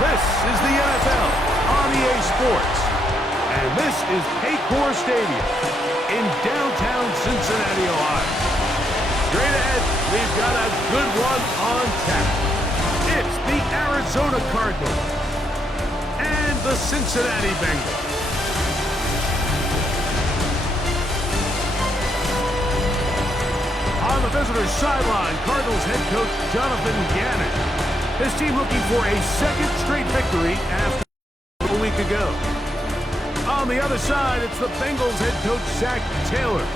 This is the NFL on EA Sports, and this is Paycor Stadium in downtown Cincinnati, Ohio. Straight ahead, we've got a good one on tap. It's the Arizona Cardinals and the Cincinnati Bengals. On the visitor's sideline, Cardinals head coach Jonathan Gannon. His team looking for a second straight victory after a week ago. On the other side, it's the Bengals head coach Zach Taylor.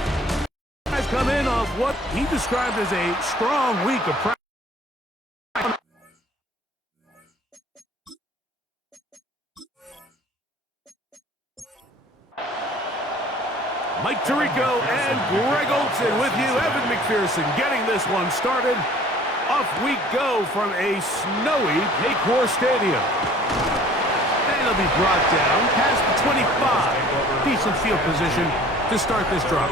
Guys come in off what he described as a strong week of practice. Mike Tirico and Greg Olsen with you. Evan McPherson getting this one started. Off we go from a snowy Paycor Stadium. And it'll be brought down past the 25. Decent field position to start this drive.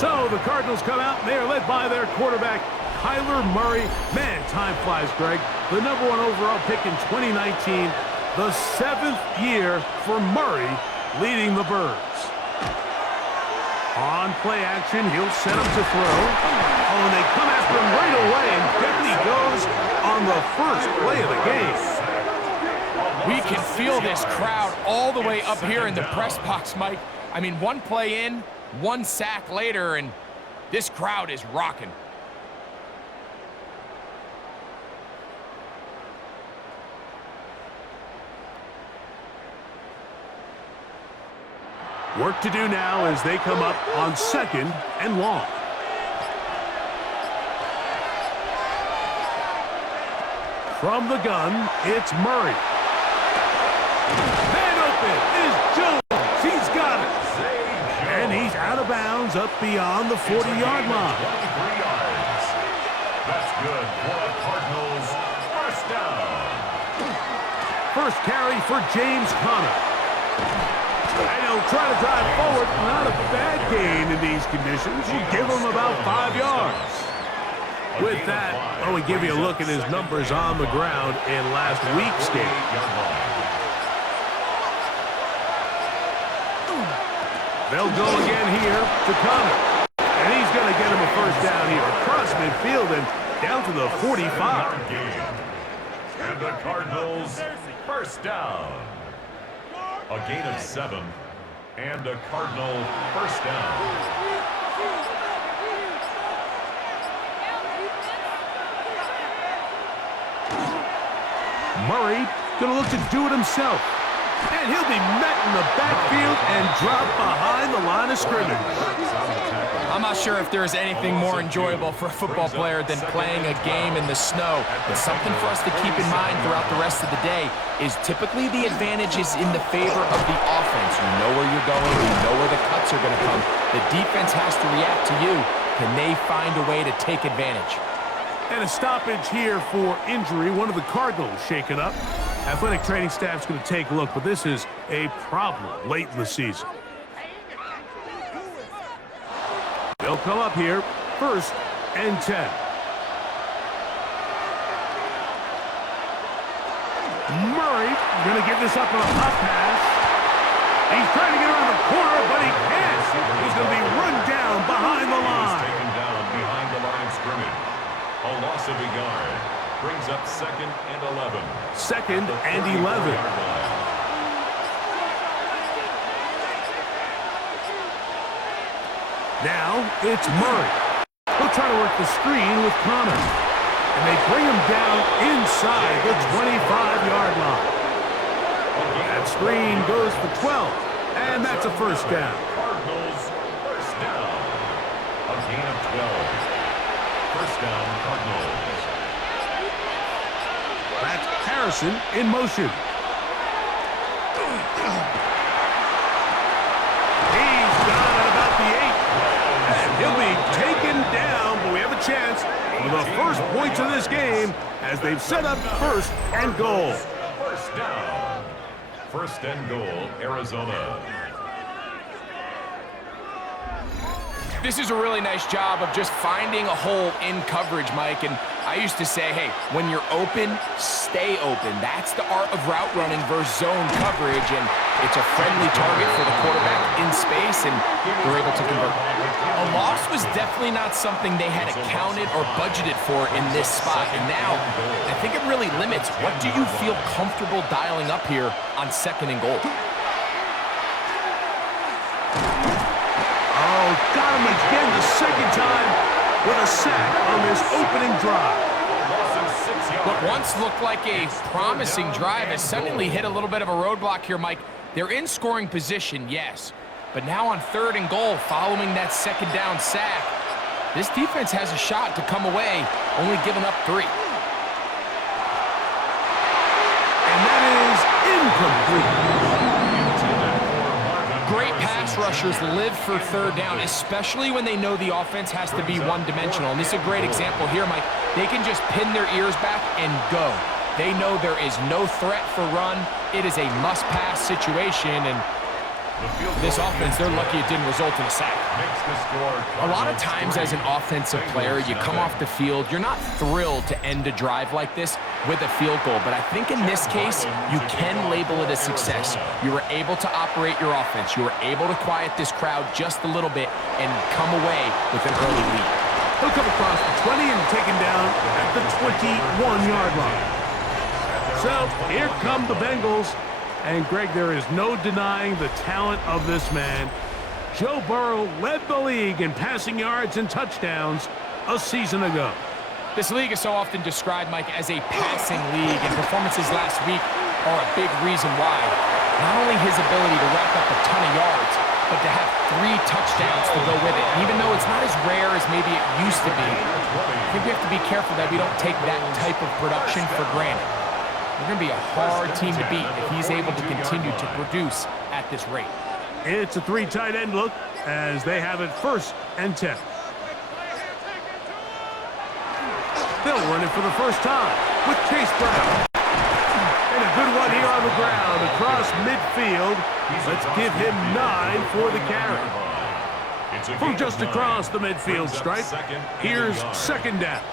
So the Cardinals come out, and they are led by their quarterback, Kyler Murray. Man, time flies, Greg. The #1 overall pick in 2019. The 7th year for Murray leading the Birds. On play action, he'll set him to throw. Oh, and they come after him right away, and down he goes on the first play of the game. We can feel this crowd all the way up here in the press box, Mike. I mean, one play in, one sack later, and this crowd is rocking. Work to do now as they come up on 2nd and long. From the gun, it's Murray. Man open is Jones. He's got it. And he's out of bounds up beyond the 40-yard line. That's good for the Cardinals. First down. First carry for James Conner. And he'll try to drive forward. Not a bad gain in these conditions. We'll give him about 5 yards. With that, we give you a look at his numbers on the ground in last week's game. They'll go again here to Conner. And he's going to get him a first down here. Across midfield and down to the 45. And the Cardinals, first down. A gain of 7, and a Cardinal first down. Murray going to look to do it himself. And he'll be met in the backfield and dropped behind the line of scrimmage. I'm not sure if there is anything more enjoyable for a football player than playing a game in the snow. But something for us to keep in mind throughout the rest of the day is typically the advantage is in the favor of the offense. You know where you're going. You know where the cuts are going to come. The defense has to react to you. Can they find a way to take advantage? And a stoppage here for injury. One of the Cardinals shaken up. Athletic training staff's going to take a look, but this is a problem late in the season. They'll come up here, 1st and 10. Murray going to give this up on a pop pass. He's trying to get around the corner, but he can't. He's going to be run down behind the line. Taken down behind the line of scrimmage. A loss of a yard brings up 2nd and 11. 2nd and 11. Now it's Murray. He'll try to work the screen with Conner. And they bring him down inside the 25-yard line. That screen goes for 12. And that's a first down. Cardinals first down. A gain of 12. First down, Cardinals. That's Harrison in motion. He's got it about the 8. And he'll be taken down, but we have a chance for the first points of this game as they've set up 1st and goal. First down. 1st and goal, Arizona. This is a really nice job of just finding a hole in coverage, Mike. And I used to say, hey, when you're open, stay open. That's the art of route running versus zone coverage. And it's a friendly target for the quarterback in space, and they're able to convert. A loss was definitely not something they had accounted or budgeted for in this spot. And now, I think it really limits what do you feel comfortable dialing up here on 2nd and goal. Oh, got him again the second time with a sack on this opening drive. What once looked like a promising drive has suddenly hit a little bit of a roadblock here, Mike. They're in scoring position, yes. But now on 3rd and goal, following that 2nd down sack, this defense has a shot to come away, only giving up 3. And that is incomplete. Great pass rushers live for 3rd down, especially when they know the offense has to be one-dimensional. And this is a great example here, Mike. They can just pin their ears back and go. They know there is no threat for run. It is a must-pass situation, and this offense, they're lucky it didn't result in a sack. A lot of times as an offensive player, you come off the field, you're not thrilled to end a drive like this with a field goal, but I think in this case, you can label it a success. You were able to operate your offense. You were able to quiet this crowd just a little bit and come away with an early lead. He'll come across the 20 and taken down at the 21-yard line. So here come the Bengals. And, Greg, there is no denying the talent of this man. Joe Burrow led the league in passing yards and touchdowns a season ago. This league is so often described, Mike, as a passing league, and performances last week are a big reason why. Not only his ability to rack up a ton of yards, but to have 3 touchdowns to go with it. And even though it's not as rare as maybe it used to be, I think we have to be careful that we don't take that type of production for granted. They're going to be a hard team to beat if he's able to continue to produce at this rate. It's a 3 tight end look as they have it 1st and 10. They'll run it for the first time with Chase Brown. And a good one here on the ground across midfield. Let's give him 9 for the carry. From just across the midfield stripe, here's 2nd down.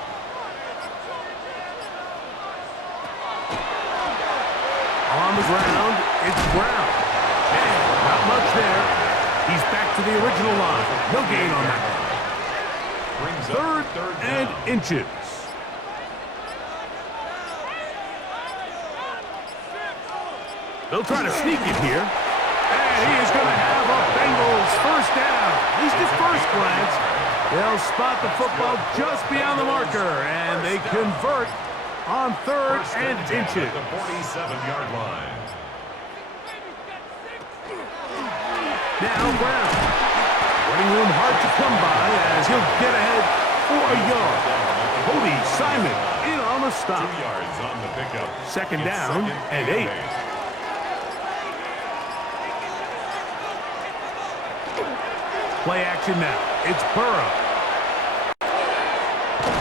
On the ground, it's Brown. And not much there. He's back to the original line. No gain on that. 3rd and inches. They'll try to sneak it here. And he is going to have a Bengals 1st down. At least at first glance. They'll spot the football just beyond the marker. And they convert on 3rd and inches. The 47-yard line. Now Brown. Running room hard to come by as he'll get ahead for a yard. Cody Simon in on the stop. 2 yards on the pickup. 2nd down and 8. Play action now. It's Burrow.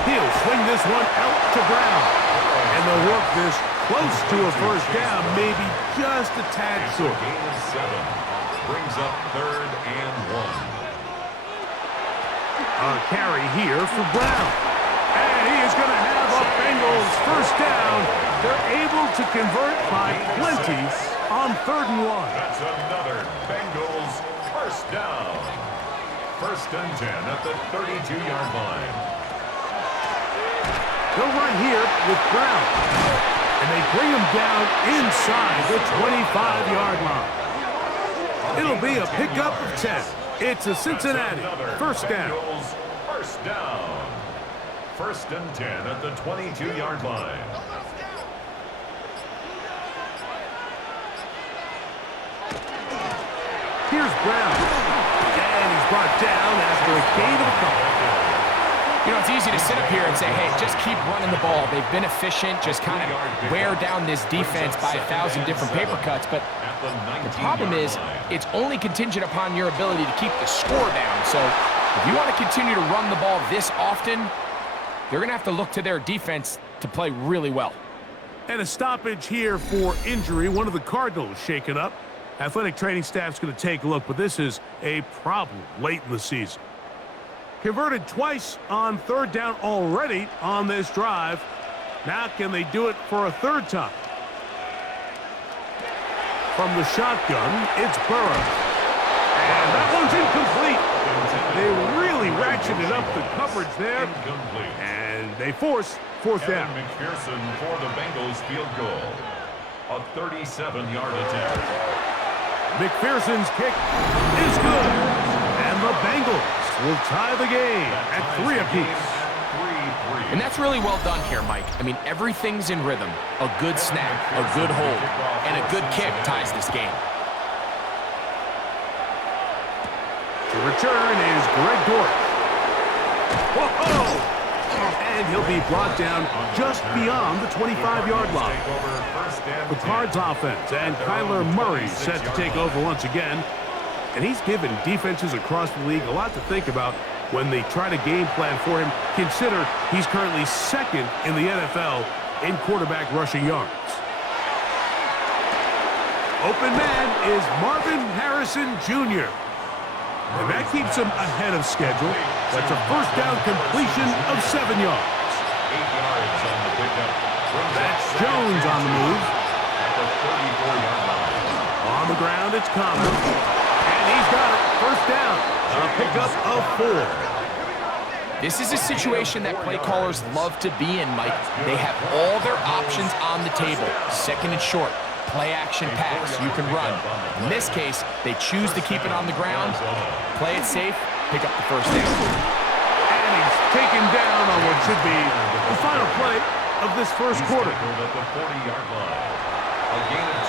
He'll swing this one out to Brown. And they'll work this close to a 1st down, maybe just a tad short. Gain of 7. Brings up 3rd and 1. A carry here for Brown. And he is going to have a Bengals 1st down. They're able to convert by plenty on 3rd and 1. That's another Bengals 1st down. 1st and 10 at the 32-yard line. They'll run here with Brown. And they bring him down inside the 25-yard line. It'll be a pickup of 10. It's a Cincinnati 1st down. 1st down. 1st and 10 at the 22-yard line. Here's Brown. And he's brought down after a gain of a couple. You know, it's easy to sit up here and say, hey, just keep running the ball. They've been efficient, just kind of wear down this defense by 1,000 different paper cuts. But the problem is it's only contingent upon your ability to keep the score down. So if you want to continue to run the ball this often, they're going to have to look to their defense to play really well. And a stoppage here for injury. One of the Cardinals shaken up. Athletic training staff's going to take a look, but this is a problem late in the season. Converted twice on third down already on this drive. Now can they do it for a third time? From the shotgun, it's Burrow. And that one's incomplete. They really ratcheted up the coverage there. And they force fourth down. McPherson for the Bengals field goal. A 37-yard attempt. McPherson's kick is good. And the Bengals will tie the game at 3 apiece. And that's really well done here, Mike. I mean, everything's in rhythm. A good snap, a good hold, and a good kick ties this game. To return is Greg Dortch. Whoa! And he'll be brought down just beyond the 25-yard line. The Cards offense and Kyler Murray set to take over once again. And he's given defenses across the league a lot to think about when they try to game plan for him. Consider he's currently second in the NFL in quarterback rushing yards. Open man is Marvin Harrison Jr. And that keeps him ahead of schedule. That's a first down completion of 7 yards. 8 yards on the pickup. That's Jones on the move. At the 34-yard line. On the ground, it's Conner. And he's got it. First down. A pickup of 4. This is a situation that play callers love to be in, Mike. They have all their options on the table. Second and short. Play action pass. You can run. In this case, they choose to keep it on the ground, play it safe, pick up the first down. And he's taken down on what should be the final play of this first quarter. At the 40-yard line. A gain of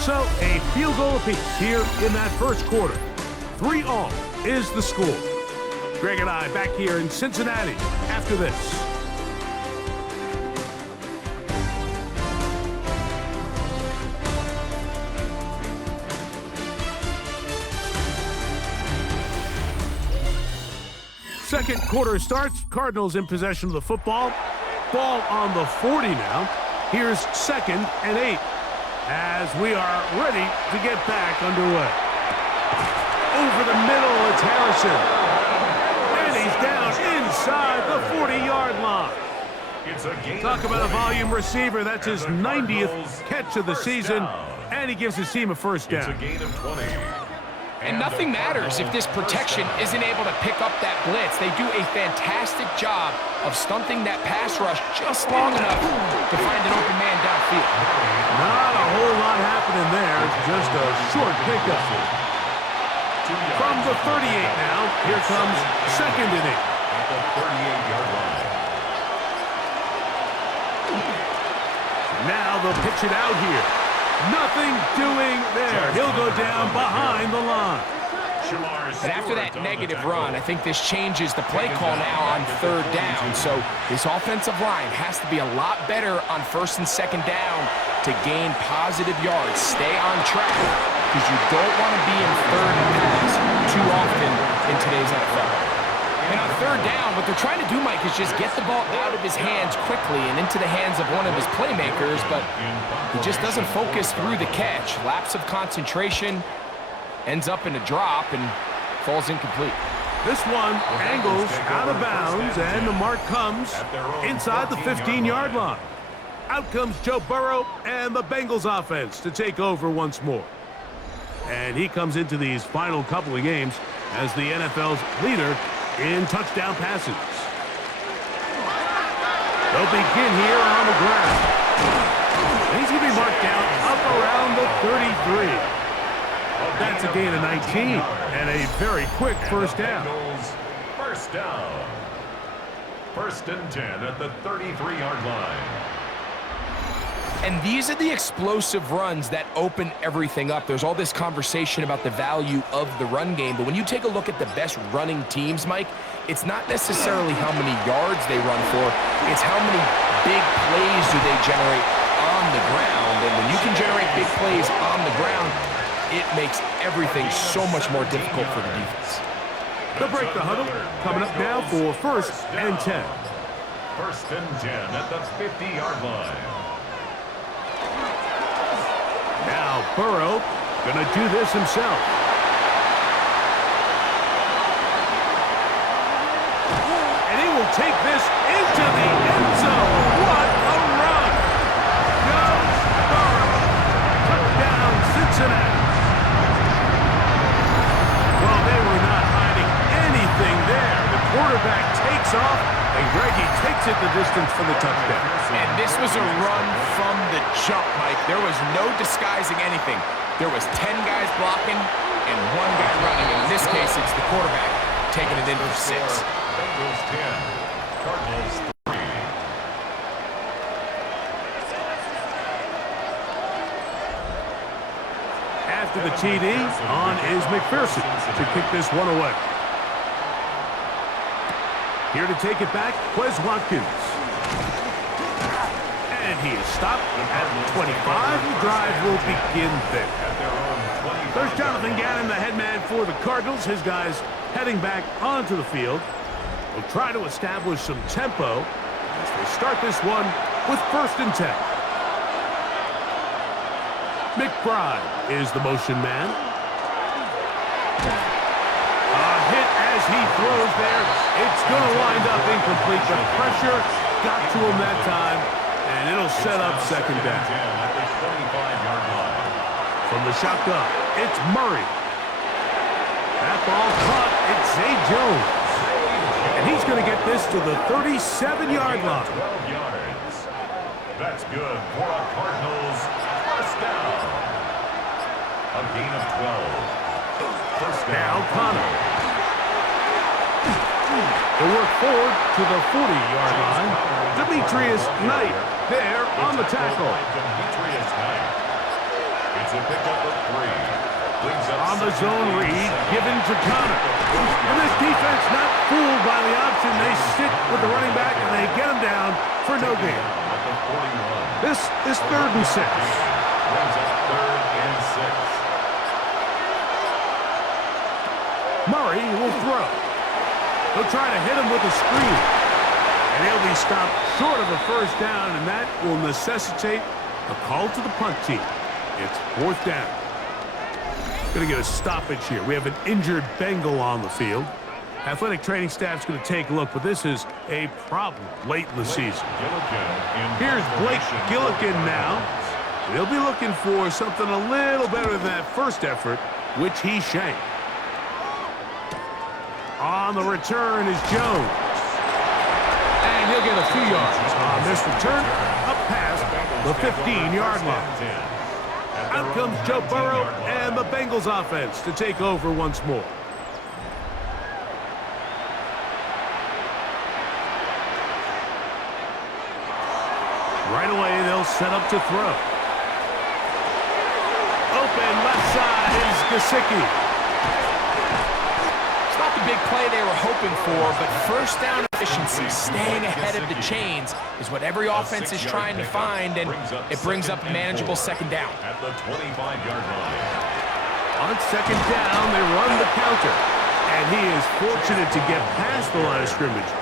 2. So a field goal apiece here in that first quarter. 3-all is the score. Greg and I back here in Cincinnati after this. Second quarter starts. Cardinals in possession of the football. Ball on the 40 now. Here's 2nd and 8 as we are ready to get back underway. Over the middle, it's Harrison. And he's down inside the 40-yard line. Talk about a volume receiver. That's his 90th catch of the season. And he gives his team a first down. It's a gain of 20. And nothing matters if this protection isn't able to pick up that blitz. They do a fantastic job of stunting that pass rush just long enough to find an open man downfield. Not a whole lot happening there. Just a short pickup. From the 38 now, here comes 2nd and 8. At the 38-yard line. Now they'll pitch it out here. Nothing doing there. He'll go down behind the line. And after that negative run, I think this changes the play call now on 3rd down. So this offensive line has to be a lot better on 1st and 2nd down to gain positive yards. Stay on track because you don't want to be in 3rd and pass too often in today's NFL. And on 3rd down, what they're trying to do, Mike, is just get the ball out of his hands quickly and into the hands of one of his playmakers, but he just doesn't focus through the catch. Lapse of concentration, ends up in a drop, and falls incomplete. This one angles out of bounds, and the mark comes inside the 15-yard line. Out comes Joe Burrow and the Bengals offense to take over once more. And he comes into these final couple of games as the NFL's leader in touchdown passes. They'll begin here on the ground. And he's going to be marked down up around the 33. That's a gain of 19 and a very quick first down. First down. 1st and 10 at the 33-yard line. And these are the explosive runs that open everything up. There's all this conversation about the value of the run game, but when you take a look at the best running teams, Mike, it's not necessarily how many yards they run for, it's how many big plays do they generate on the ground. And when you can generate big plays on the ground, it makes everything so much more difficult for the defense. They'll break the huddle. Coming up now for 1st and 10. 1st and 10 at the 50-yard line. Now Burrow gonna do this himself. take this into the end zone. What a run! Goes Burrow. Touchdown, Cincinnati. Well, they were not hiding anything there. The quarterback takes off, and Greggy takes it the distance for the touchdown. And this was a run from the jump, Mike. There was no disguising anything. There was 10 guys blocking and 1 guy running. And in this case, it's the quarterback taking it in for 6. Bengals 10, Cardinals 3. After the TD, on is McPherson to kick this one away. Here to take it back, Quez Watkins. And he is stopped at 25. The drive will begin there. There's Jonathan Gannon, the head man for the Cardinals. His guys heading back onto the field. Will try to establish some tempo as they start this one with 1st and 10. McBride is the motion man. A hit as he throws there. It's going to wind up incomplete. The pressure got to him that time, and it'll set up 2nd down. From the shotgun, it's Murray. That ball caught. It's Zay Jones. And he's going to get this to the 37-yard line. 12 yards. That's good for a Cardinals 1st down. A gain of 12. 1st down. Now Connor. They work forward to the 40-yard line. Demetrius Knight there on the tackle. Demetrius Knight. It's a pickup of 3. On the zone read, given to Connor. And this defense not fooled by the option. They stick with the running back, and they get him down for no gain. This is 3rd and 6. Brings up 3rd and 6. Murray will throw. He'll try to hit him with a screen. And he'll be stopped short of a 1st down, and that will necessitate a call to the punt team. It's 4th down. Going to get a stoppage here. We have an injured Bengal on the field. Athletic training staff's going to take a look, but this is a problem late in the season. Here's Blake Gilligan now. He'll be looking for something a little better than that first effort, which he shanked. On the return is Jones. And he'll get a few yards on this return, up past the 15-yard line. Out comes Joe Burrow and the Bengals offense to take over once more. Right away, they'll set up to throw. Open left side is Gesicki. It's not the big play they were hoping for, but 1st down efficiency, staying ahead of the chains, is what every offense is trying to find, and it brings up a manageable 2nd down. At the 25-yard line. On 2nd down, they run the counter, and he is fortunate to get past the line of scrimmage.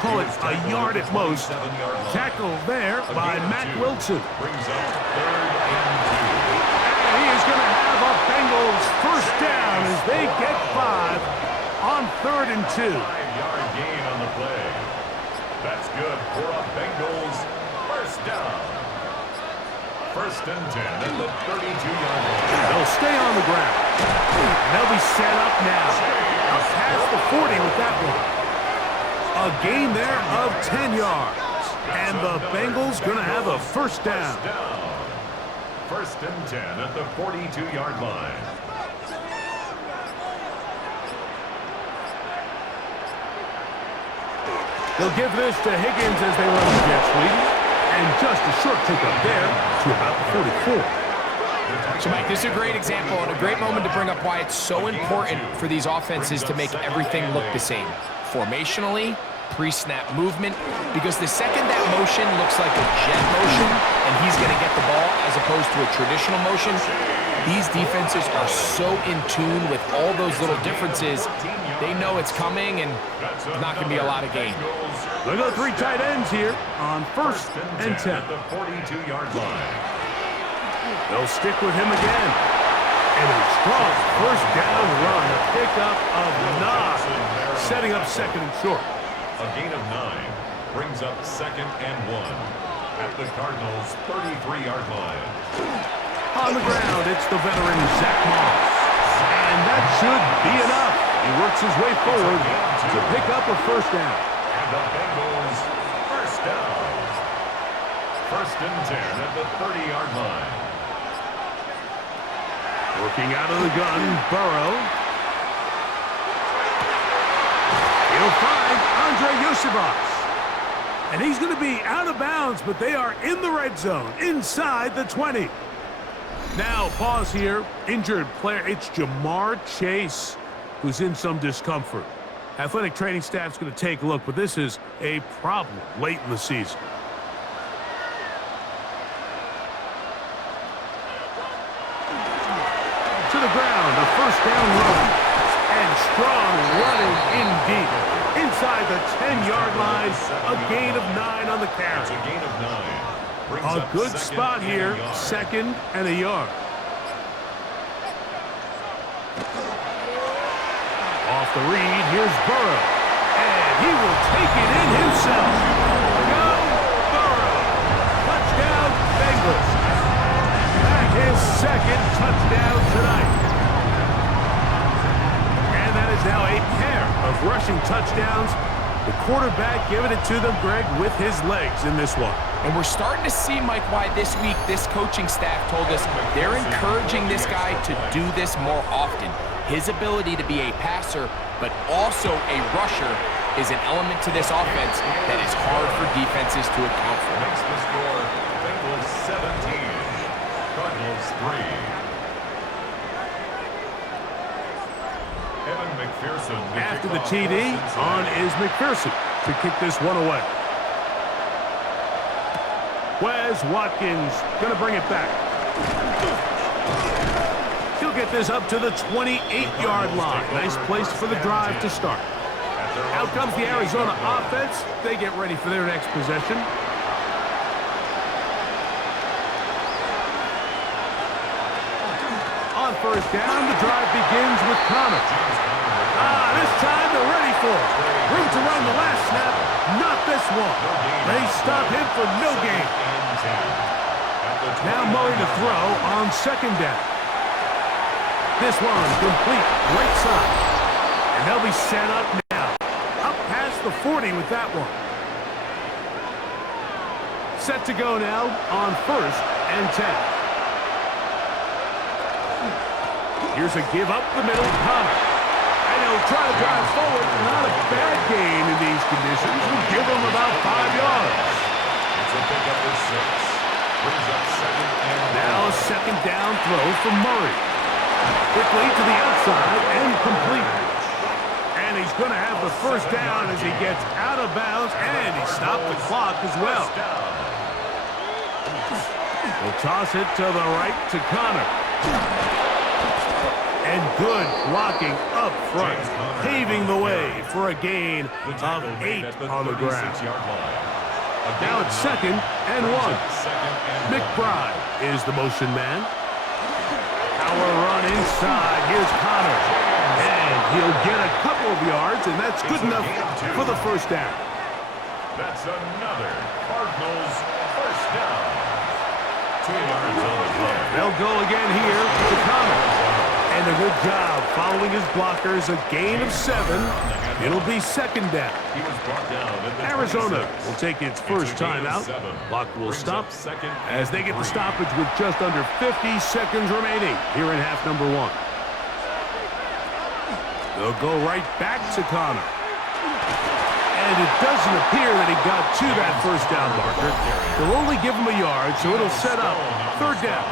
Call it a yard at most. Tackle there by Matt Wilson. Brings up 3rd and 2. And he is going to have a Bengals 1st down as they get 5 on 3rd and 2. 5-yard gain on the play. That's good for a Bengals 1st down. 1st and 10 at the 32-yard line. They'll stay on the ground. And they'll be set up now. Up past the 40 with that one. A gain there of 10 yards. And the Bengals going to have a 1st down. 1st and 10 at the 42-yard line. They'll give this to Higgins as they run the jet sweep. And just a short pickup there to about the 44. So, Mike, this is a great example and a great moment to bring up why it's so important for these offenses to make everything look the same. Formationally, pre-snap movement, because the second that motion looks like a jet motion and he's going to get the ball as opposed to a traditional motion, these defenses are so in tune with all those little differences. They know it's coming, and there's not going to be a lot of gain. They got 3 tight ends here on 1st and 10. At the 42-yard line. They'll stick with him again. And a strong 1st down run, a pickup of 9, setting up 2nd and short. A gain of 9 brings up 2nd and 1 at the Cardinals' 33-yard line. On the ground, it's the veteran Zach Moss. And that should be enough. He works his way forward to pick up a first down. And the Bengals first down. 1st and 10 at the 30-yard line. Working out of the gun, Burrow. He'll find Andre Yosibas. And he's going to be out of bounds, but they are in the red zone, inside the 20. Now, pause here. Injured player, it's Jamar Chase, who's in some discomfort. Athletic training staff's going to take a look, but this is a problem late in the season. To the ground, a first down run. And strong running indeed. Inside the 10-yard line, a gain of 9 on the carry. It's a gain of 9. Brings A up good 2nd spot and a here, yard. 2nd and a yard. Off the read, here's Burrow. And he will take it in himself. Go Burrow. Touchdown, Bengals. That is 2nd touchdown tonight. And that is now a pair of rushing touchdowns. The quarterback giving it to them, Greg, with his legs in this one. And we're starting to see, Mike, why this week this coaching staff told us they're encouraging this guy to do this more often. His ability to be a passer, but also a rusher, is an element to this offense that is hard for defenses to account for. Makes the score Bengals 17, Cardinals 3. Evan McPherson. After the TD, on is McPherson to kick this one away. Wes Watkins going to bring it back. He'll get this up to the 28-yard line. Nice place for the drive to start. Out comes the Arizona offense. They get ready for their next possession. On first down, the drive begins with Connor. This time they're ready for it. Room to run the last snap. Not this one. They stop him for no gain. Now Murray to throw on 2nd down. This one complete, right side. And they'll be set up now. Up past the 40 with that one. Set to go now on 1st and 10. Here's a give up the middle, Connor. And he'll try to drive forward. Not a bad gain in these conditions. We'll give him about 5 yards. It's a pickup for 6. Brings up 2nd and Now a 2nd down throw for Murray. Quickly to the outside and complete. And he's going to have the first down as he gets out of bounds, and he stopped the clock as well. We'll toss it to the right to Connor. And good blocking up front, paving the way for a gain of 8 on the ground. Now it's 2nd and 1. McBride is the motion man. Power run inside. Here's Connor. And he'll get a couple of yards, and that's good enough for the first down. That's another Cardinals first down. 2 yards on the play. They'll go again here to Connor. And a good job following his blockers. A gain of 7. It'll be 2nd down. He was brought down at the Arizona 26. will take its first time out. Clock will stop as they get the stoppage with just under 50 seconds remaining here in half number 1. They'll go right back to Connor. And it doesn't appear that he got to that first down marker. They'll only give him a yard, so it'll set up 3rd down.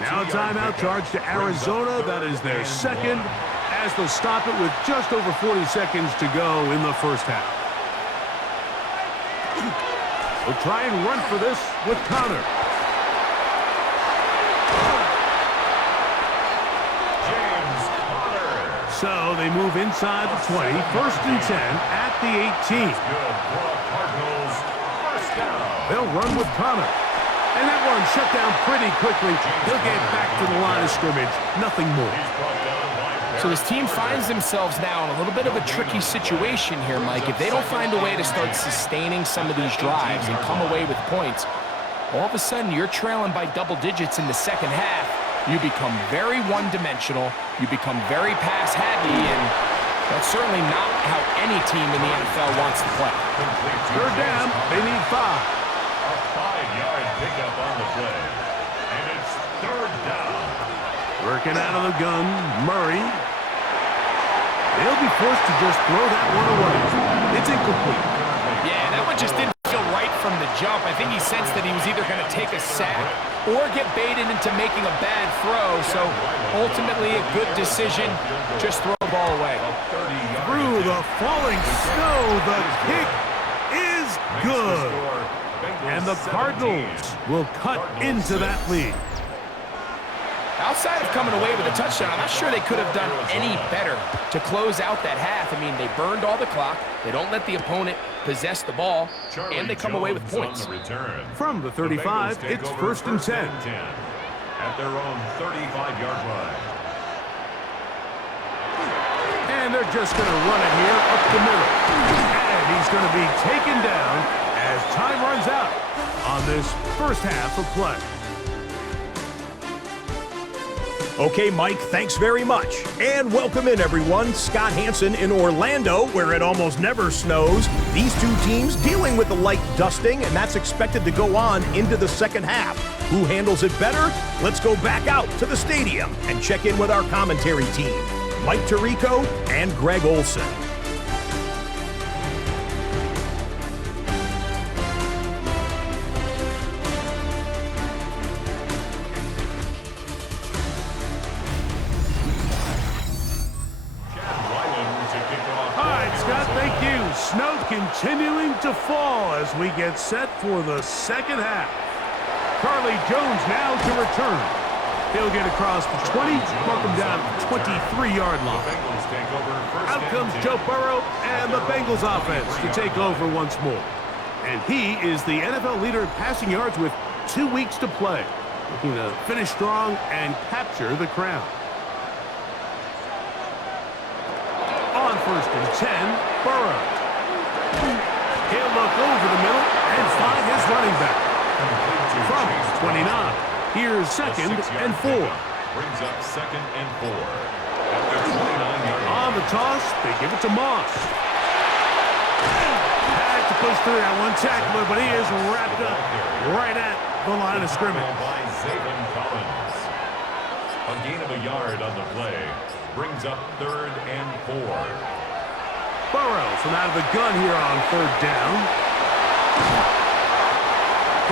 Now a timeout charge to Arizona. That is their 2nd, as they'll stop it with just over 40 seconds to go in the first half. We'll try and run for this with Connor. James Conner. So they move inside the 20, 1st and 10 at the 18. Good for Cardinals first down. They'll run with Connor. And that one shut down pretty quickly. He'll get back to the line of scrimmage. Nothing more. He's brought down by So this team finds themselves now in a little bit of a tricky situation here, Mike. If they don't find a way to start sustaining some of these drives and come away with points, all of a sudden you're trailing by double digits in the second half. You become very one-dimensional. You become very pass-happy, and that's certainly not how any team in the NFL wants to play. Third down, they need 5. A 5-yard pickup on the play. And it's third down. Working out of the gun, Murray. They'll be forced to just throw that one away. It's incomplete. Yeah, that one just didn't feel right from the jump. I think he sensed that he was either going to take a sack or get baited into making a bad throw. So ultimately a good decision. Just throw the ball away. Through the falling snow, the kick is good. And the Cardinals will cut into that lead. Outside of coming away with a touchdown, I'm not sure they could have done any better to close out that half. I mean, they burned all the clock. They don't let the opponent possess the ball, and they come away with points. From the 35, it's first and 10. At their own 35-yard line. And they're just going to run it here up the middle. And he's going to be taken down as time runs out on this first half of play. Okay, Mike, thanks very much. And welcome in, everyone. Scott Hansen in Orlando, where it almost never snows. These two teams dealing with the light dusting, and that's expected to go on into the second half. Who handles it better? Let's go back out to the stadium and check in with our commentary team, Mike Tirico and Greg Olson. Snow continuing to fall as we get set for the second half. Charlie Jones now to return. He'll get across the 20, mark him down at the 23-yard line. Out comes Joe Burrow and the Bengals offense to take over once more. And he is the NFL leader in passing yards with 2 weeks to play. Looking to finish strong and capture the crown. On first and 10, Burrow. He'll look over the middle and find his running back. From 29, here's second and 4. Brings up second and 4. At their 29-yard line. On the toss, they give it to Moss. Had to push through that one tackler, but he is wrapped up right at the line of scrimmage. By Zayvon Collins. A gain of a yard on the play. Brings up third and 4. Burrow from out of the gun here on third down.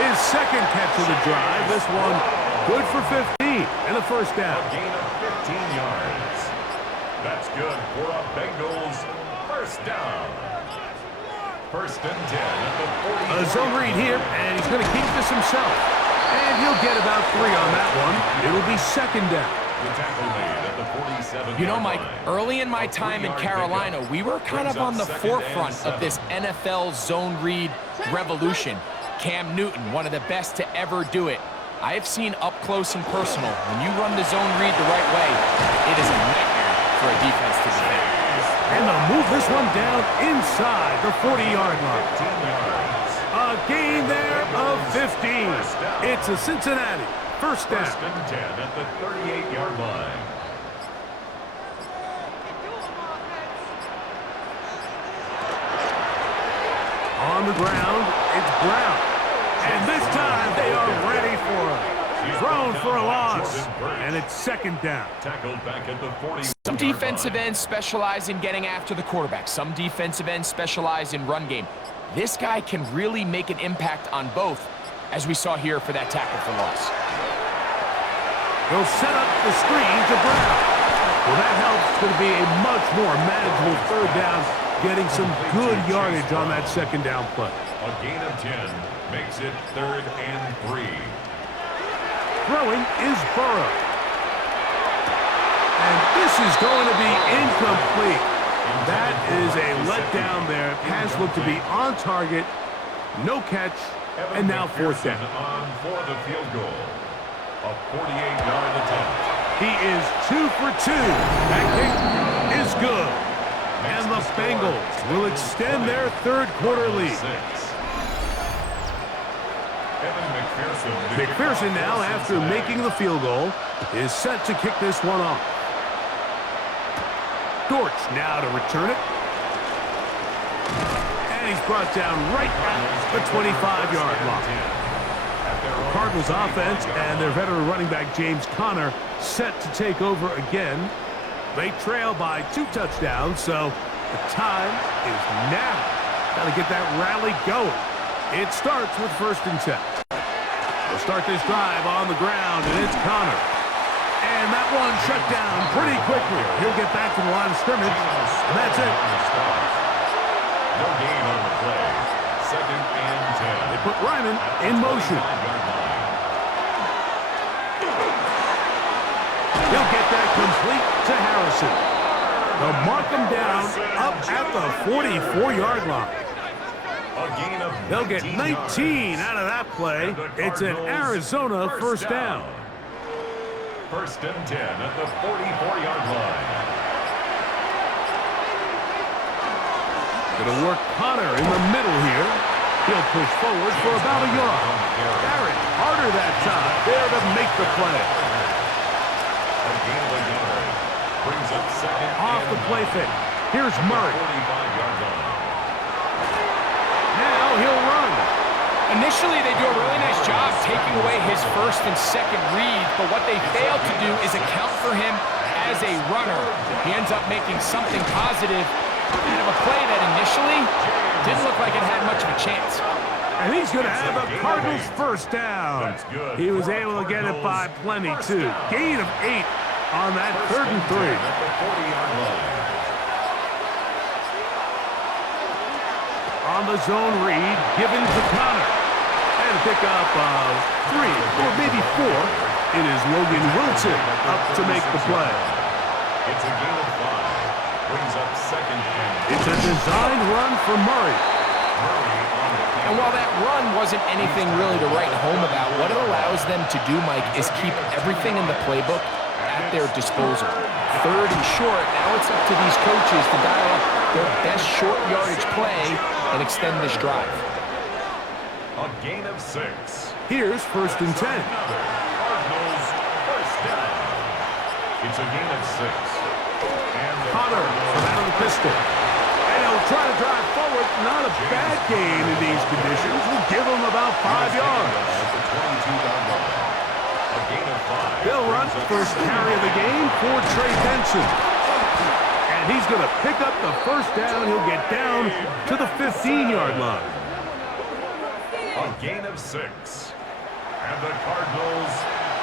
His second catch of the drive. This one good for 15 and a first down. A gain of 15 yards. That's good for a Bengals first down. First and 10 at the 40. A zone read here, and he's going to keep this himself. And he'll get about 3 on that one. It'll be second down. The tackle made at the 47. You know, Mike, early in my time in Carolina, we were kind of on the forefront of this NFL zone read revolution. Cam Newton, one of the best to ever do it. I have seen up close and personal, when you run the zone read the right way, it is a nightmare for a defense to defend. And they'll move this one down inside the 40-yard line. 15 yards. A gain there of 15. It's a Cincinnati first down. First and 10 at the 38-yard line. On the ground, it's Brown. And this time they are ready for him. Thrown for a loss. And it's second down. Tackled back at the 40. Some defensive ends specialize in getting after the quarterback. Some defensive ends specialize in run game. This guy can really make an impact on both, as we saw here for that tackle for loss. He'll set up the screen to Brown. Well, that helps. It's going to be a much more manageable third down, getting some good yardage on that second down play. A gain of 10 makes it third and 3. Throwing is Burrow. And this is going to be incomplete. That is a letdown there. Pass looked to be on target. No catch. And now fourth down. On for the field goal. A 48-yard attempt. He is 2 for 2. That kick is good. And the Bengals will extend their third quarter lead. McPherson now, after making the field goal, is set to kick this one off. Dortch now to return it. And he's brought down right at the 25-yard line. The Cardinals offense and their veteran running back James Conner set to take over again. They trail by 2 touchdowns, so the time is now. Got to get that rally going. It starts with 1st and 10. They'll start this drive on the ground, and it's Conner. And that one shut down pretty quickly. He'll get back to the line of scrimmage, and that's it. No gain on the play. 2nd and 10. They put Ryman in motion. He'll get that complete to Harrison. They'll mark him down up at the 44-yard line. They'll get 19 out of that play. It's an Arizona first down. 1st and 10 at the 44-yard line. Gonna work Conner in the middle here. He'll push forward for about a yard. Barrett harder that time. There to make the play. A gain of a yard. Brings up 2nd Off the play fake. Here's Murray. 45-yard line. Now he'll run. Initially, they do a really nice job taking away his 1st and 2nd read, but what they fail to do is account for him as a runner. He ends up making something positive out of a play that initially didn't look like it had much of a chance. And he's going to have a Cardinals first down. He was able to get it by plenty, too. Gain of 8 on that 3rd and 3. At the 40-yard line. On the zone read, given to Conner. And a pickup of 3, or maybe 4. It is Logan Wilson up to make the play. It's a gain of 5. Brings up 2nd and 10. It's a designed run for Murray. And while that run wasn't anything really to write home about, what it allows them to do, Mike, is keep everything in the playbook at their disposal. 3rd and short, now it's up to these coaches to dial up their best short yardage play and extend this drive. A gain of 6. Here's 1st and 10. Cardinals first down. It's a gain of 6. And Conner from out of the pistol. And he'll try to drive forward. Not a bad gain in these conditions. We'll give him about 5 yards. At the 22-yard line. A gain of 5. They'll run first carry of the game for Trey Benson. And he's going to pick up the first down. He'll get down to the 15-yard line. A gain of 6. And the Cardinals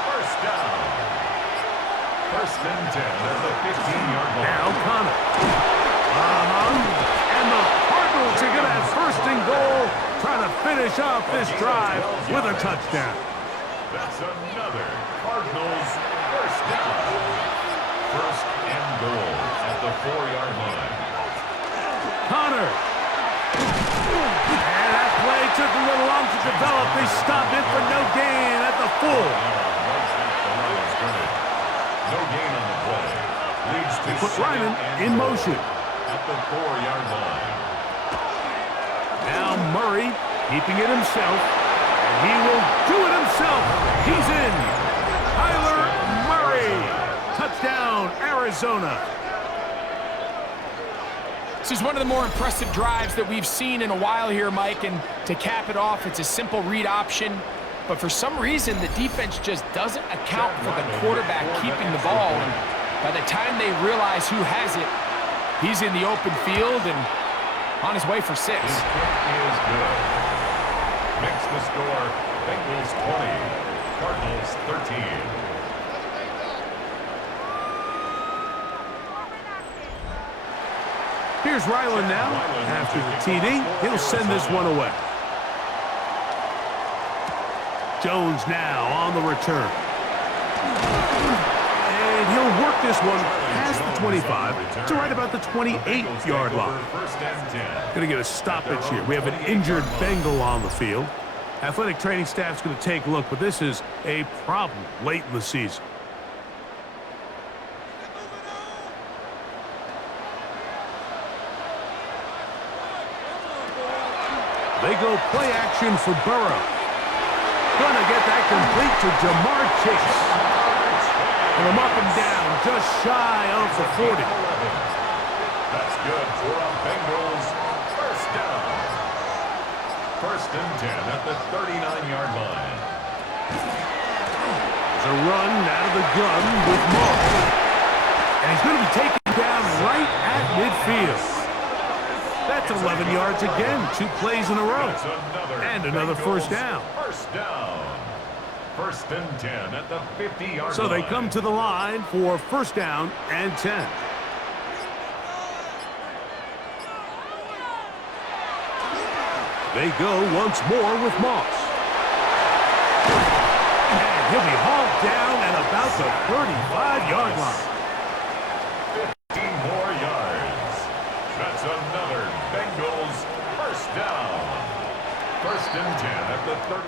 first down. 1st and 10 at the 15-yard line. Now Conner. And the Cardinals are going to have 1st and goal, trying to finish off this drive with a touchdown. That's another Cardinals first down. 1st and goal at the 4-yard line. Conner. And that play took a little long to develop. They stopped it for no gain at the full. No gain on the play. Leads to Put Ryman in motion. at the 4-yard line. Now Murray keeping it himself. And he will do it himself. He's in. Kyler Murray. Touchdown, Arizona. This is one of the more impressive drives that we've seen in a while here, Mike, and to cap it off, it's a simple read option, but for some reason, the defense just doesn't account for the quarterback keeping the ball, and by the time they realize who has it, he's in the open field and on his way for 6. His kick is good. Makes the score, Bengals 20, Cardinals 13. Here's Ryland now. After the TD, he'll send this one away. Jones now on the return. And he'll work this one past the 25 to right about the 28-yard line. Going to get a stoppage here. We have an injured Bengal on the field. Athletic training staff's going to take a look, but this is a problem late in the season. They go play action for Burrow. Gonna get that complete to Jamar Chase. And them up and down, just shy of the 40. That's good for a Bengals first down. First and 10 at the 39-yard line. There's a run out of the gun with Moss. And he's going to be taken down right at midfield. That's 11 yards again, 2 plays in a row. And another first down. First down. First and 10 at the 50-yard line. So they come to the line for first down and 10. They go once more with Moss. And he'll be hauled down at about the 35-yard line. 15 more yards. That's another Bengals first down. First and 10 at the 30.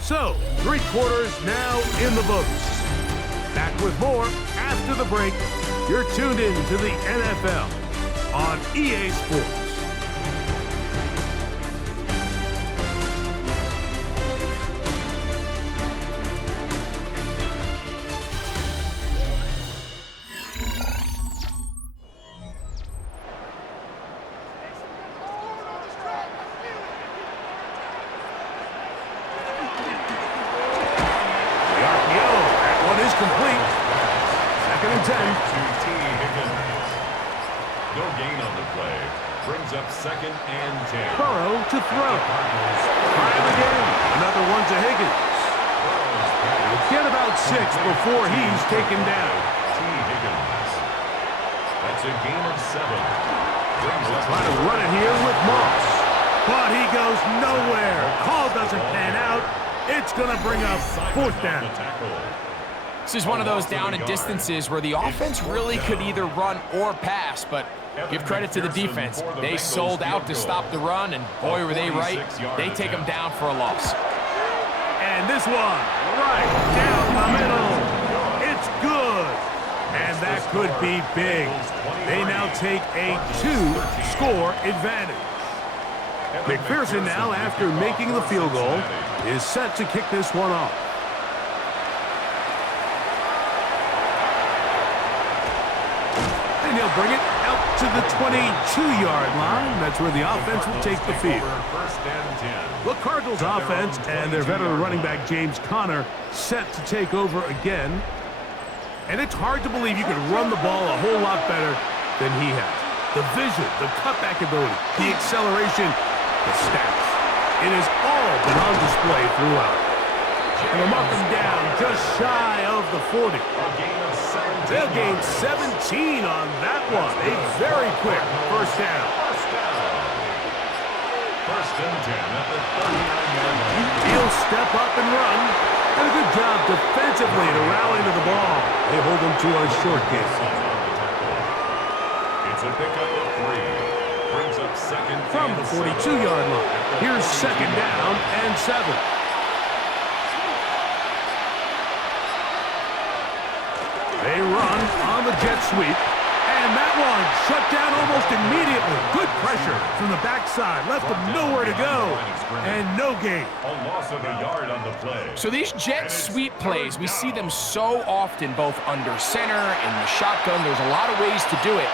So, 3 quarters now in the books. Back with more after the break. You're tuned in to the NFL on EA Sports. No gain on the play. Brings up second and 10. Burrow to throw. Try him again. Another one to Higgins. He'll get about 6 before he's taken down. Higgins. That's a gain of 7. Brings up trying to run it here with Moss. But he goes nowhere. Call doesn't pan out. It's going to bring up fourth down. This is one of those down and distances where the offense really could either run or pass, but give credit to the defense. They sold out to stop the run, and boy, were they right. They take them down for a loss. And this one, right down the middle. It's good. And that could be big. They now take a 2-score advantage. McPherson now, after making the field goal, is set to kick this one off. And he'll bring it out to the 22-yard line. That's where the offense will take the field. The Cardinals offense and their veteran running back James Conner set to take over again. And it's hard to believe you can run the ball a whole lot better than he has. The vision, the cutback ability, the acceleration, the stats. It has all been on display throughout. And them up and down, just shy of the 40. They'll gain 17 on that one. A very quick first down. First and 10 at the 39-yard line. He'll step up and run. And a good job defensively to rally to the ball. They hold him to a short game. It's a pickup of 3. Brings up second from the 42-yard line. Here's second down and 7. They run on the jet sweep. And that one shut down almost immediately. Good pressure from the backside. Left them nowhere to go. And no gain. A loss of a yard on the play. So these jet sweep plays, we see them so often, both under center and the shotgun. There's a lot of ways to do it.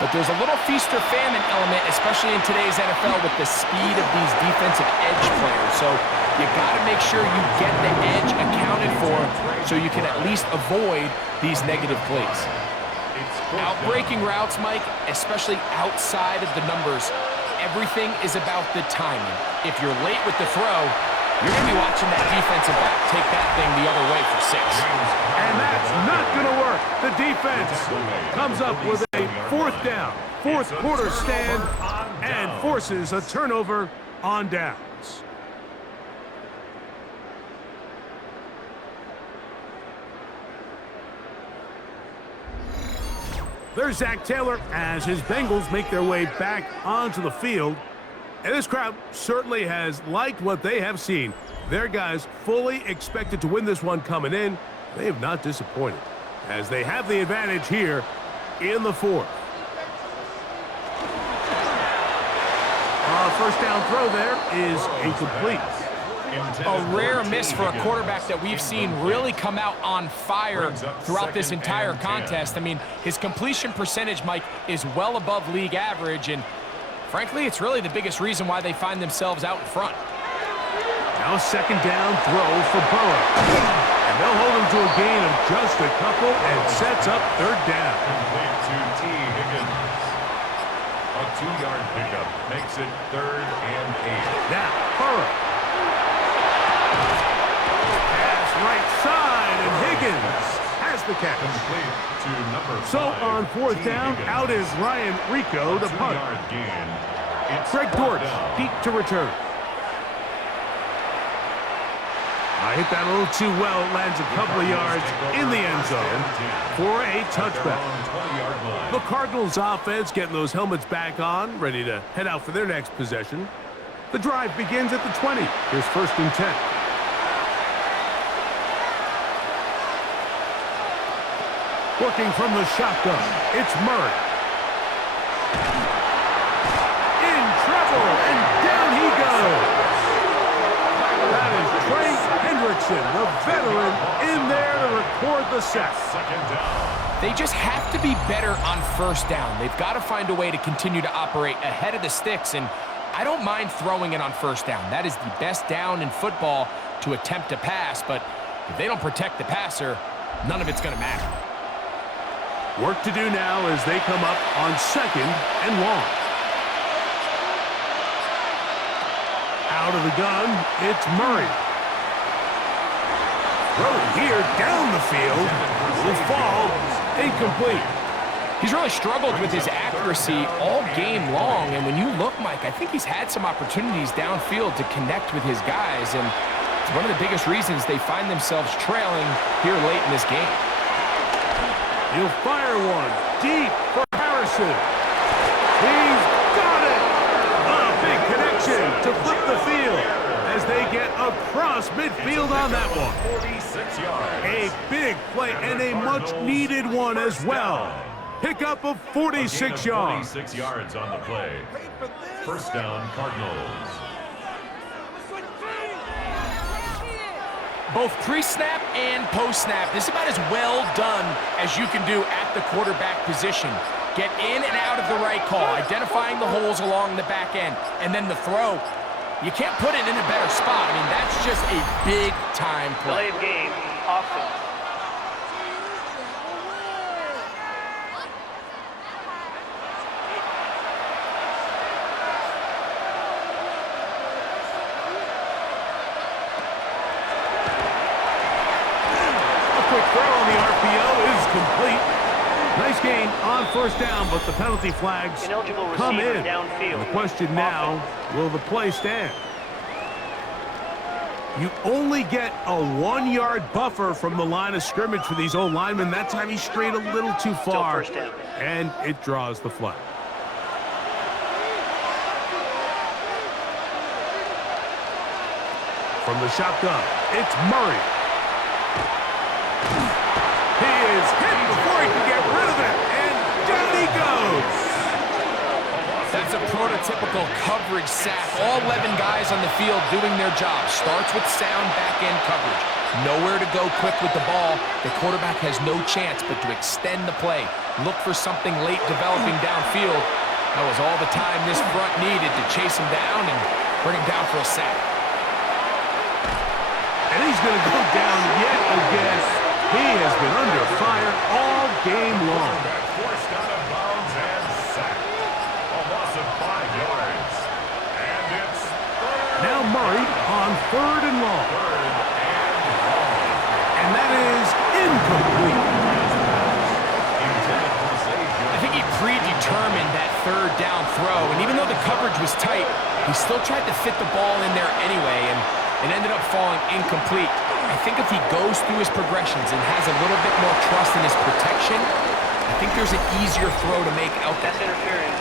But there's a little feast or famine element, especially in today's NFL, with the speed of these defensive edge players. So you got to make sure you get the edge accounted for so you can at least avoid these negative plays. Outbreaking routes, Mike, especially outside of the numbers, everything is about the timing. If you're late with the throw, you're going to be watching that defensive back take that thing the other way for 6. And that's not going to work. The defense comes up with a fourth down, fourth quarter stand, and forces a turnover on downs. There's Zach Taylor as his Bengals make their way back onto the field. And this crowd certainly has liked what they have seen. Their guys fully expected to win this one coming in. They have not disappointed as they have the advantage here in the fourth. first down throw there is incomplete. A rare miss for a quarterback that we've seen really come out on fire throughout this entire contest. I mean, his completion percentage, Mike, is well above league average, and frankly, it's really the biggest reason why they find themselves out in front. Now second down throw for Burrow. And they'll hold him to a gain of just a couple and sets up third down. Complete to T. Higgins. A 2-yard pickup makes it 3rd and 8. Now, Burrow. Pass right side, and Higgins has the catch. Complete to number 5. So on fourth down, out is Ryan Rico to punt. 2-yard gain. It's Greg Dortch, deep to return. I hit that a little too well. It lands a couple of yards in the end zone for a touchback. The Cardinals offense getting those helmets back on, ready to head out for their next possession. The drive begins at the 20. Here's 1st and 10. Working from the shotgun, it's Murray. In trouble, and down he goes. That is Trey Hendrickson, the veteran, in there to record the sack. They just have to be better on first down. They've got to find a way to continue to operate ahead of the sticks, and I don't mind throwing it on first down. That is the best down in football to attempt to pass, but if they don't protect the passer, none of it's going to matter. Work to do now as they come up on 2nd and long. Out of the gun, it's Murray. Throw here down the field. Will fall incomplete. He's really struggled with his accuracy all game long, and when you look, Mike, I think he's had some opportunities downfield to connect with his guys, and it's one of the biggest reasons they find themselves trailing here late in this game. He'll fire one deep for Harrison. He's got it! A big connection to flip the field as they get across midfield on that one. 46 yards. A big play and a much-needed one as well. Pickup of 46 yards. 46 yards on the play. First down, Cardinals. Both pre-snap and post-snap, this is about as well done as you can do at the quarterback position. Get in and out of the right call, identifying the holes along the back end, and then the throw. You can't put it in a better spot. I mean, that's just a big-time play. Delay of game, offense. Nice gain on first down, but the penalty flags come in. Downfield. The question now, will the play stand? You only get a 1-yard buffer from the line of scrimmage for these old linemen. That time he strayed a little too far, and it draws the flag. From the shotgun, it's Murray. He is hit before he can get rid of it, and down he goes. That's a prototypical coverage sack. All 11 guys on the field doing their job. Starts with sound back-end coverage. Nowhere to go quick with the ball. The quarterback has no chance but to extend the play. Look for something late developing downfield. That was all the time this front needed to chase him down and bring him down for a sack. And he's going to go down yet again. He has been under fire all game long. Forced out of bounds and sacked. A loss of 5 yards. And it's now Murray on 3rd and long. And that is incomplete. I think he predetermined that 3rd down throw, and even though the coverage was tight, he still tried to fit the ball in there anyway, and it ended up falling incomplete. I think if he goes through his progressions and has a little bit more trust in his protection, I think there's an easier throw to make out there. That's interference.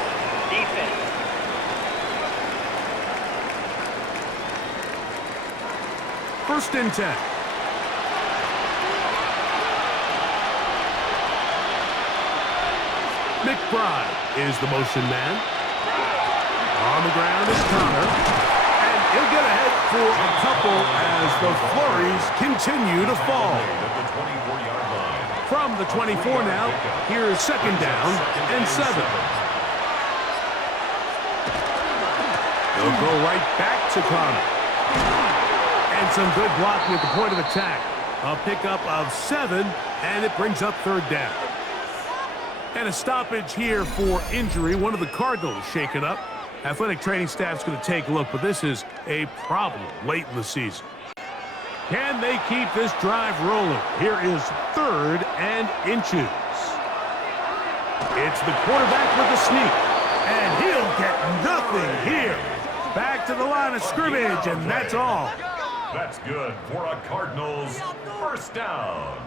Defense. First and 10. McBride is the motion man. On On the ground is Connor. And he'll get ahead for a couple as the flurries continue to fall. At the 24-yard line. From the 24 now, here's second down and 7. They'll go right back to Connor. And some good blocking at the point of attack. A pickup of 7, and it brings up third down. And a stoppage here for injury. One of the Cardinals shaken up. Athletic training staff's going to take a look, but this is a problem late in the season. Can they keep this drive rolling? Here is 3rd and inches. It's the quarterback with the sneak, and he'll get nothing here. Back to the line of scrimmage, and that's all. That's good for a Cardinals first down.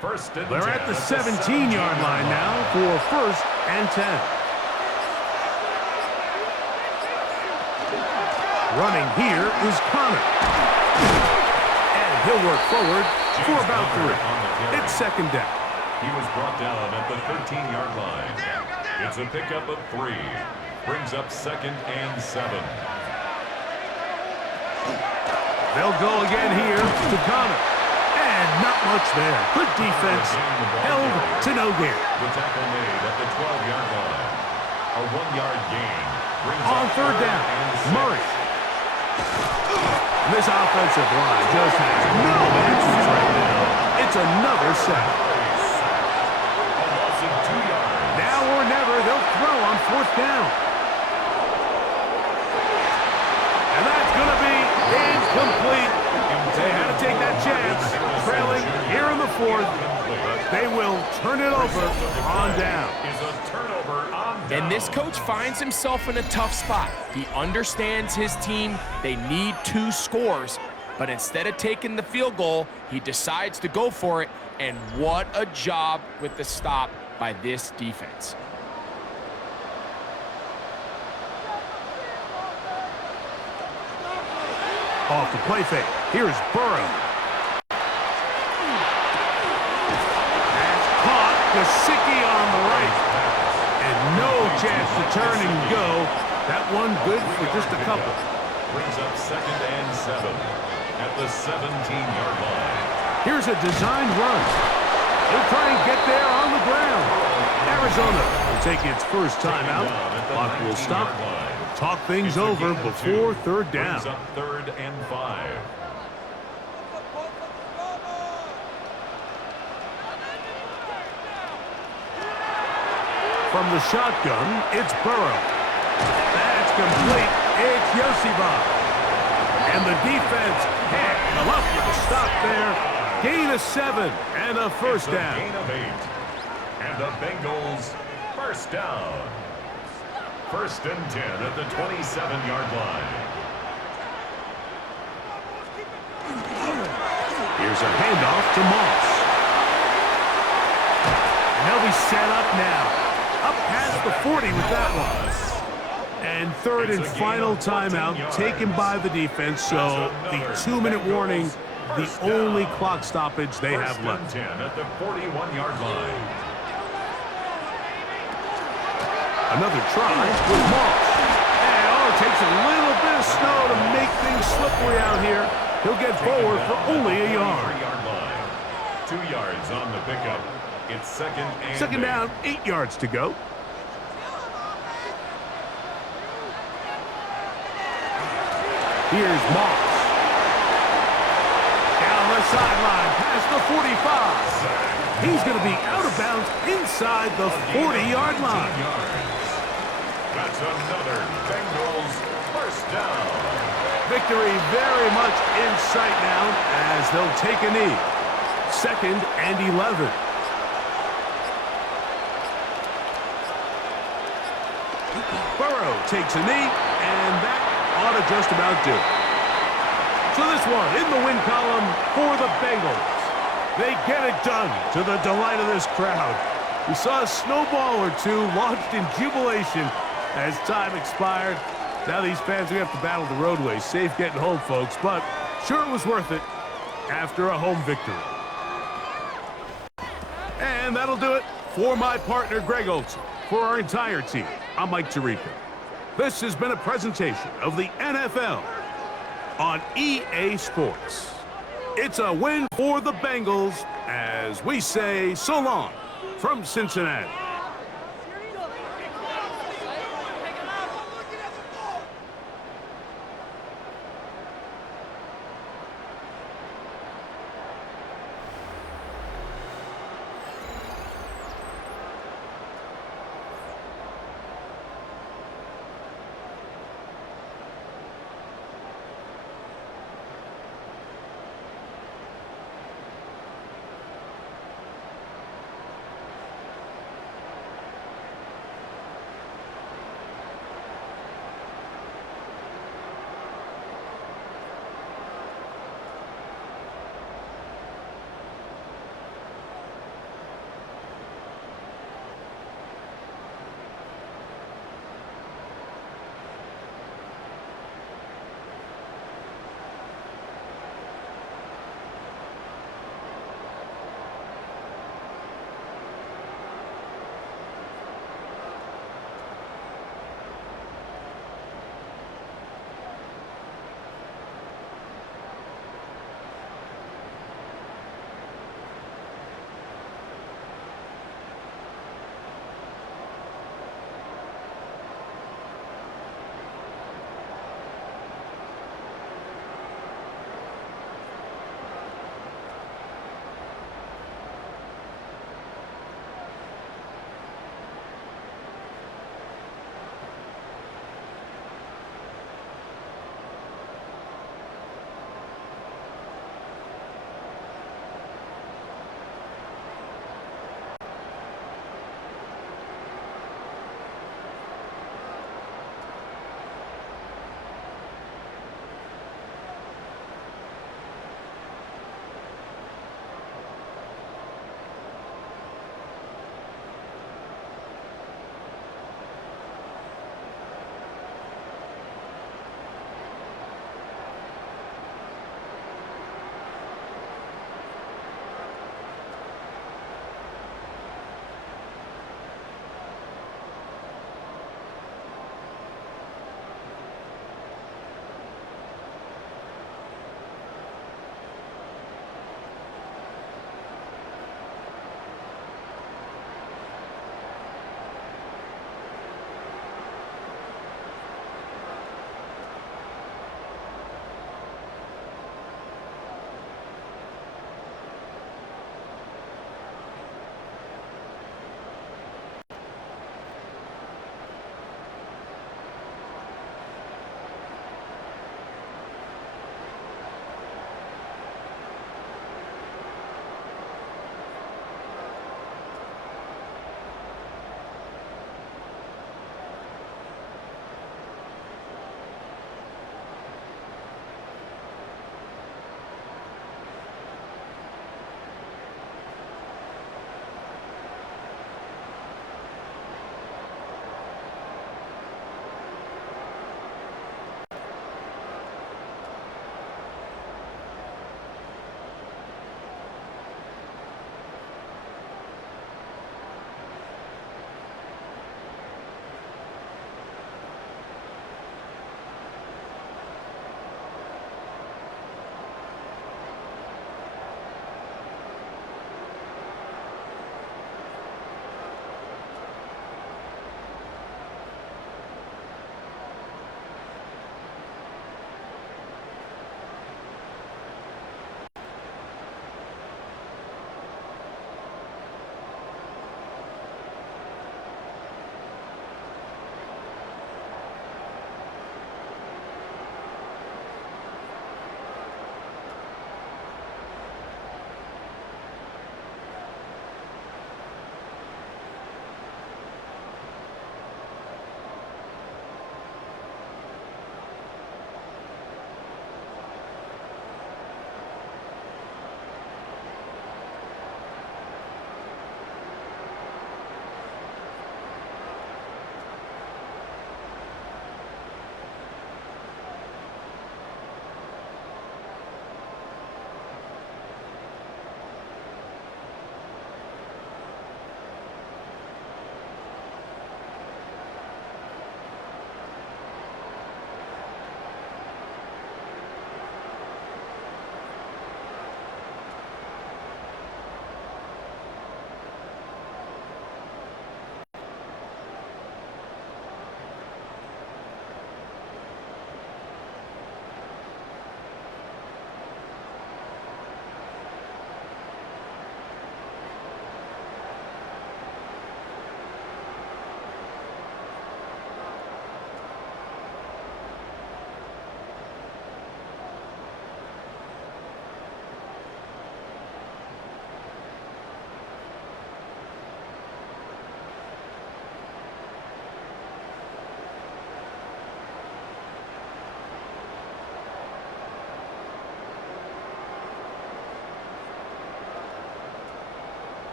First and 10. They're at the 17-yard line now for 1st and 10. Running here is Connor. And he'll work forward for about 3. It's second down. He was brought down at the 13-yard line. It's a pickup of 3. Brings up 2nd and 7. They'll go again here to Connor. And not much there. Good defense. Held to no gain. The tackle made at the 12-yard line. A 1-yard gain. On third down, Murray. This offensive line just has no answers right now. It's another sack. A loss of 2 yards. Now or never, they'll throw on 4th down. And that's going to be incomplete. They had to take that chance, trailing here in the 4th. But they will turn it over on down. Is a turnover on down. And this coach finds himself in a tough spot. He understands his team. They need 2 scores. But instead of taking the field goal, he decides to go for it. And what a job with the stop by this defense. Off the play fake. Here's Burrow. That's caught. Gesicki on the right. And no chance to turn and go. That one good for just a couple. Brings up 2nd and 7 at the 17-yard line. Here's a designed run. He'll try and get there on the ground. Arizona will take its first timeout. Clock will stop. Talk things over before third down. Brings up 3rd and 5. From the shotgun, it's Burrow. That's complete. It's Yosibov. And the defense can't come up with a stop there. Gain of 7 and a first down. Gain of 8. And the Bengals first down. 1st and 10 at the 27-yard line. Here's a handoff to Moss. And they'll be set up now. Up past the 40 with that one. And 3rd and final timeout taken by the defense. So the 2-minute warning, the only clock stoppage they have left. 1st and 10 at the 41-yard line. Another try with Moss. And it takes a little bit of snow to make things slippery out here. He'll get forward for only a yard. 3-yard line. 2 yards on the pickup. It's second down, 8 yards to go. Here's Moss. Down the sideline, past the 45. He's going to be out of bounds inside the 40-yard line. That's another Bengals first down. Victory very much in sight now as they'll take a knee. 2nd and 11. Burrow takes a knee, and that ought to just about do it. So this one in the win column for the Bengals. They get it done to the delight of this crowd. We saw a snowball or 2 launched in jubilation as time expired. Now these fans are going to have to battle the roadways. Safe getting home, folks, but sure it was worth it after a home victory. And that'll do it for my partner, Greg Olson. For our entire team, I'm Mike Tirico. This has been a presentation of the NFL on EA Sports. It's a win for the Bengals as we say so long from Cincinnati.